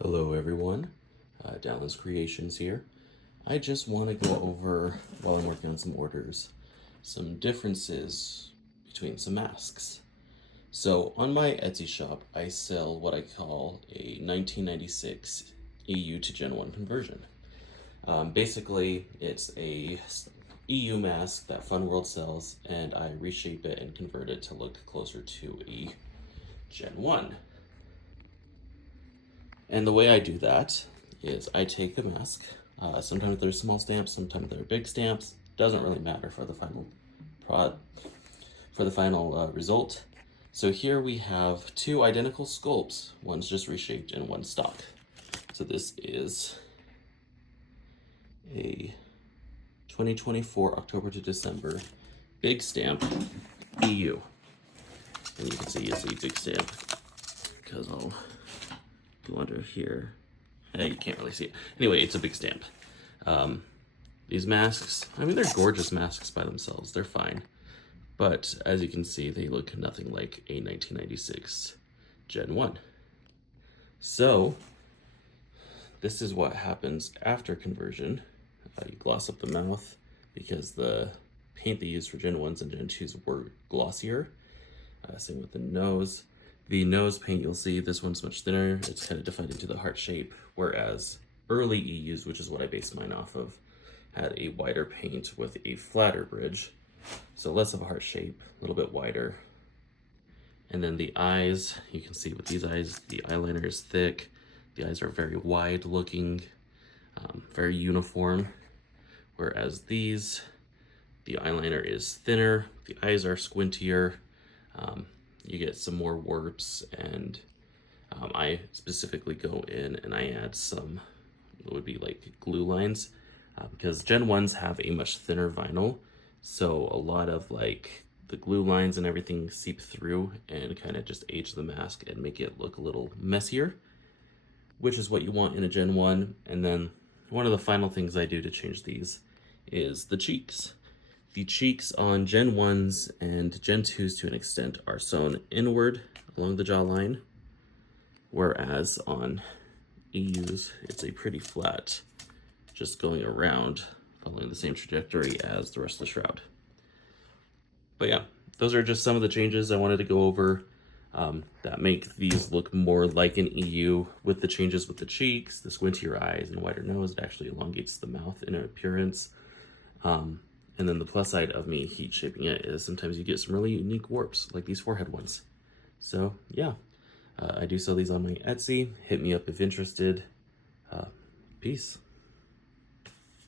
Hello everyone, Dallin's Creations here. I just want to go over, while I'm working on some orders, some differences between some masks. So on my Etsy shop, I sell what I call a 1996 EU to Gen 1 conversion. Basically, it's a EU mask that Funworld sells, and I reshape it and convert it to look closer to a Gen 1. And the way I do that is I take a mask. Sometimes they're small stamps, sometimes they're big stamps. Doesn't really matter for the final result. So here we have two identical sculpts. One's just reshaped and one's stock. So this is a 2024 October to December big stamp EU. And you can see it's a big stamp because I'll go under here. You can't really see it. Anyway, it's a big stamp. These masks, I mean, they're gorgeous masks by themselves. They're fine. But as you can see, they look nothing like a 1996 Gen 1. So, this is what happens after conversion. You gloss up the mouth because the paint they used for Gen 1s and Gen 2s were glossier. Same with the nose. The nose paint, you'll see this one's much thinner. It's kind of defined into the heart shape, whereas early EUs, which is what I based mine off of, had a wider paint with a flatter bridge. So less of a heart shape, a little bit wider. And then the eyes, you can see with these eyes, the eyeliner is thick. The eyes are very wide looking, very uniform. Whereas these, the eyeliner is thinner, the eyes are squintier. You get some more warps, and I specifically go in and I add some, what would be like glue lines, because Gen 1s have a much thinner vinyl, so a lot of like the glue lines and everything seep through and kind of just age the mask and make it look a little messier, which is what you want in a Gen 1. And then one of the final things I do to change these is the cheeks. The cheeks on Gen 1s and Gen 2s to an extent are sewn inward along the jawline, whereas on EUs it's a pretty flat, just going around, following the same trajectory as the rest of the shroud. But yeah, those are just some of the changes I wanted to go over that make these look more like an EU, with the changes with the cheeks, the squintier eyes, and wider nose. It actually elongates the mouth in appearance. And then the plus side of me heat shaping it is sometimes you get some really unique warps, like these forehead ones. So yeah, I do sell these on my Etsy. Hit me up if interested. Peace.